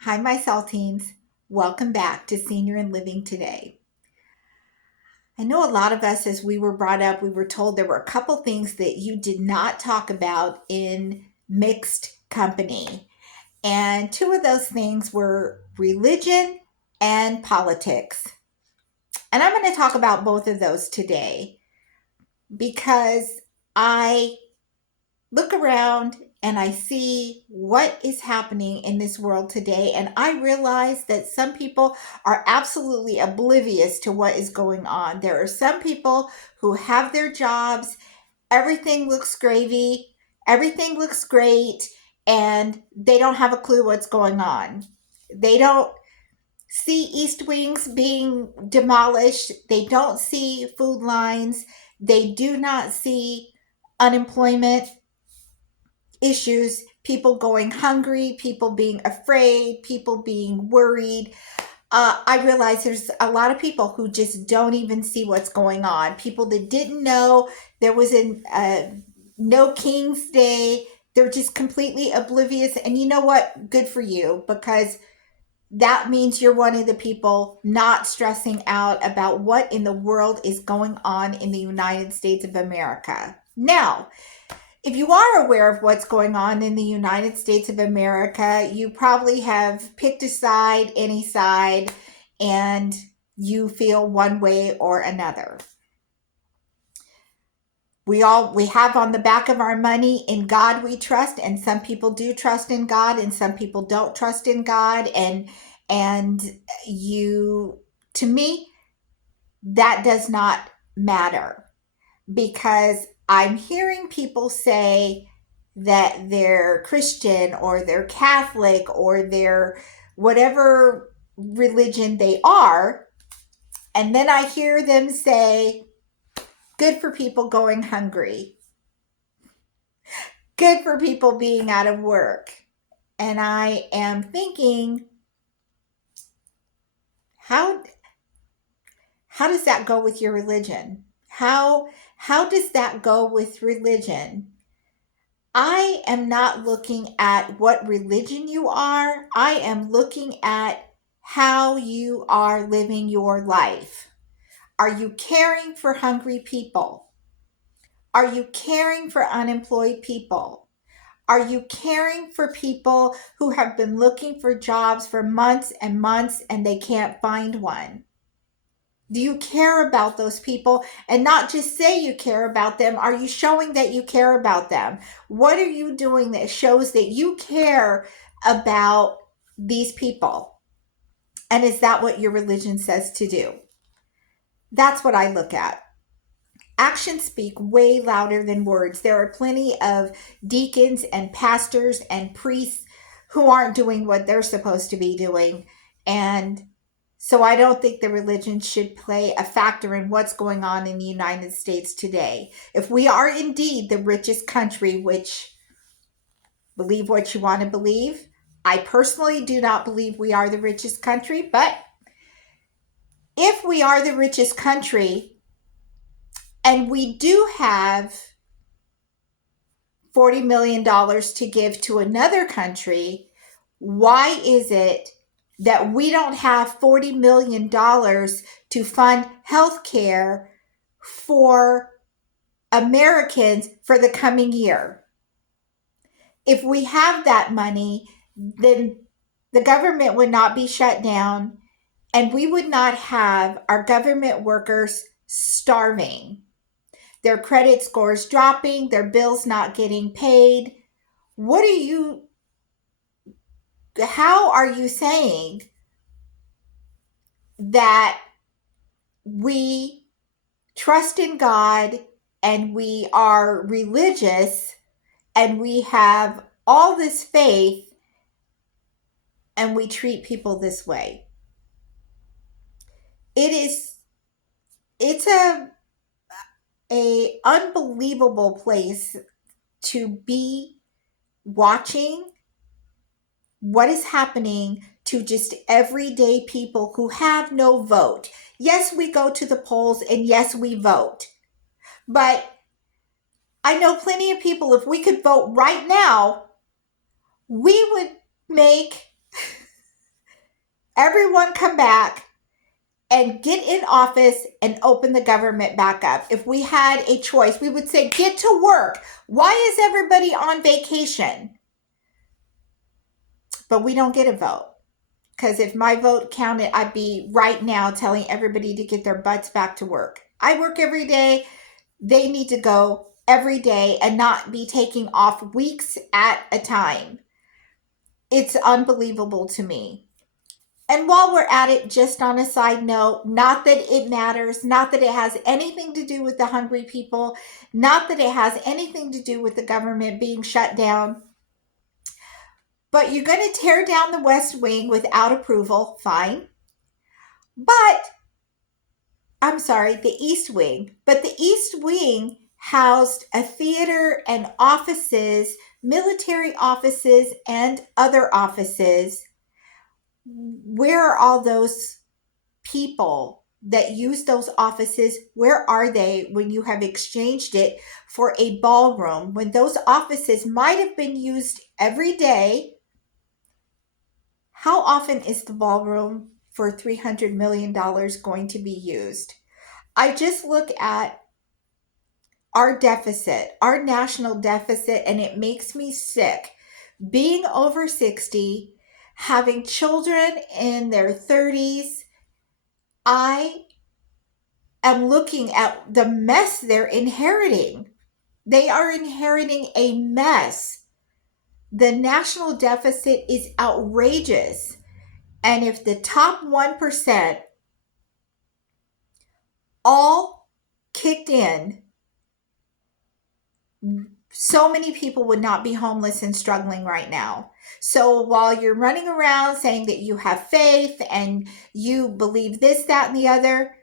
Hi, my Saltines. Welcome back to Senior and Living Today. I know a lot of us, as we were brought up, we were told there were a couple things that you did not talk about in mixed company. And two of those things were religion and politics. And I'm going to talk about both of those today because I look around and I see what is happening in this world today, and I realize that some people are absolutely oblivious to what is going on. There are some people who have their jobs, everything looks gravy, everything looks great, and they don't have a clue what's going on. They don't see East Wings being demolished, they don't see food lines, they do not see unemployment issues, people going hungry, people being afraid, people being worried. I realize there's a lot of people who just don't even see what's going on. People that didn't know there was no King's Day, they're just completely oblivious. And you know what? Good for you, because that means you're one of the people not stressing out about what in the world is going on in the United States of America. Now, if you are aware of what's going on in the United States of America, you probably have picked a side, any side, and you feel one way or another. We have on the back of our money, in God we trust, and some people do trust in God and some people don't trust in God, and you to me that does not matter, because I'm hearing people say that they're Christian or they're Catholic or they're whatever religion they are. And then I hear them say, good for people going hungry, good for people being out of work. And I am thinking, how how does that go with your religion? How does that go with religion? I am not looking at what religion you are. I am looking at how you are living your life. Are you caring for hungry people? Are you caring for unemployed people? Are you caring for people who have been looking for jobs for months and months and they can't find one? Do you care about those people, and not just say you care about them? Are you showing that you care about them? What are you doing that shows that you care about these people? And is that what your religion says to do? That's what I look at. Actions speak way louder than words. There are plenty of deacons and pastors and priests who aren't doing what they're supposed to be doing. And so I don't think the religion should play a factor in what's going on in the United States today. If we are indeed the richest country, which, believe what you want to believe, I personally do not believe we are the richest country, but if we are the richest country and we do have $40 million to give to another country, why is it that we don't have $40 million to fund health care for Americans for the coming year? If we have that money, then the government would not be shut down and we would not have our government workers starving, their credit scores dropping, their bills not getting paid. What are you, how are you saying that we trust in God and we are religious and we have all this faith and we treat people this way? It is, it's a unbelievable place to be watching what is happening to just everyday people who have no vote. Yes, we go to the polls and yes, we vote. But I know plenty of people, if we could vote right now, we would make Everyone come back and get in office and open the government back up. If we had a choice, we would say, get to work. Why is everybody on vacation? But we don't get a vote. Because if my vote counted, I'd be right now telling everybody to get their butts back to work. I work every day. They need to go every day and not be taking off weeks at a time. It's unbelievable to me. And while we're at it, just on a side note, not that it matters, not that it has anything to do with the hungry people, not that it has anything to do with the government being shut down, but you're going to tear down the West Wing without approval, fine. But, I'm sorry, the East Wing. But the East Wing housed a theater and offices, military offices, and other offices. Where are all those people that use those offices? Where are they when you have exchanged it for a ballroom? When those offices might have been used every day, how often is the ballroom for $300 million going to be used? I just look at our deficit, our national deficit, and it makes me sick. Being over 60, having children in their 30s, I am looking at the mess they're inheriting. They are inheriting a mess. The national deficit is outrageous. And if the top 1% all kicked in, so many people would not be homeless and struggling right now. So while you're running around saying that you have faith and you believe this, that, and the other,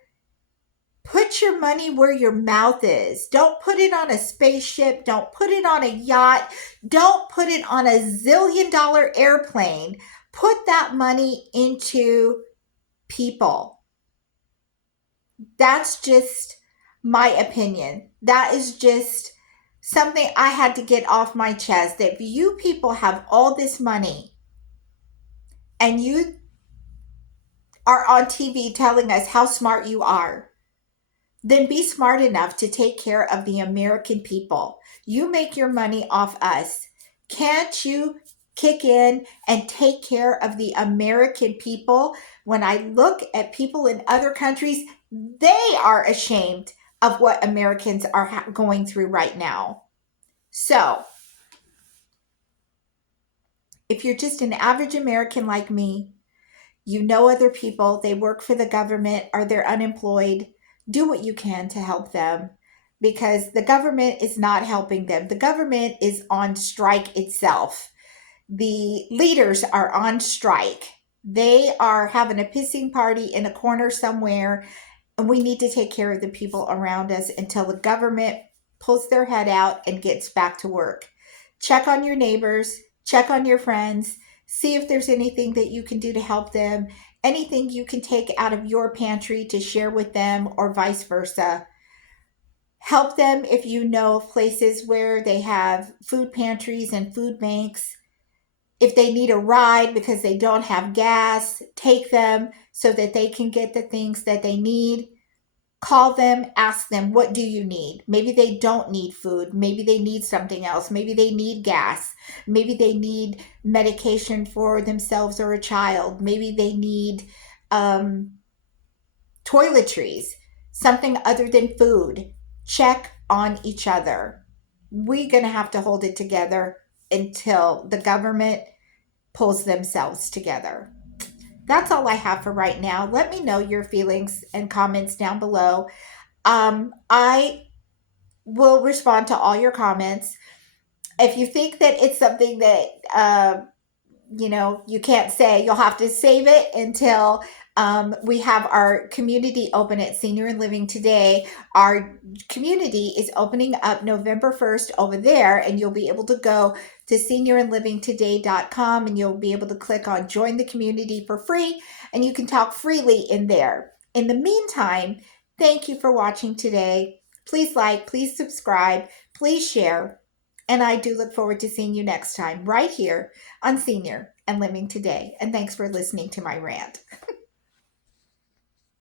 put your money where your mouth is. Don't put it on a spaceship. Don't put it on a yacht. Don't put it on a $1 zillion airplane. Put that money into people. That's just my opinion. That is just something I had to get off my chest. If you people have all this money and you are on TV telling us how smart you are, then be smart enough to take care of the American people. You make your money off us. Can't you kick in and take care of the American people? When I look at people in other countries, they are ashamed of what Americans are going through right now. So, if you're just an average American like me, you know other people, they work for the government or they're unemployed, do what you can to help them because the government is not helping them. The government is on strike itself. The leaders are on strike. They are having a pissing party in a corner somewhere, and we need to take care of the people around us until the government pulls their head out and gets back to work. Check on your neighbors, check on your friends, see if there's anything that you can do to help them, anything you can take out of your pantry to share with them, or vice versa. Help them if you know of places where they have food pantries and food banks. If they need a ride because they don't have gas, take them so that they can get the things that they need. Call them, ask them, what do you need? Maybe they don't need food. Maybe they need something else. Maybe they need gas. Maybe they need medication for themselves or a child. Maybe they need toiletries, something other than food. Check on each other. We're going to have to hold it together until the government pulls themselves together. That's all I have for right now. Let me know your feelings and comments down below. I will respond to all your comments. If you think that it's something that you can't say, you'll have to save it until we have our community open at Senior and Living Today. Our community is opening up November 1st over there, and you'll be able to go to seniorandlivingtoday.com and you'll be able to click on join the community for free, and you can talk freely in there. In the meantime, thank you for watching today. Please like, please subscribe, please share, And I do look forward to seeing you next time right here on Senior and Living Today. And thanks for listening to my rant.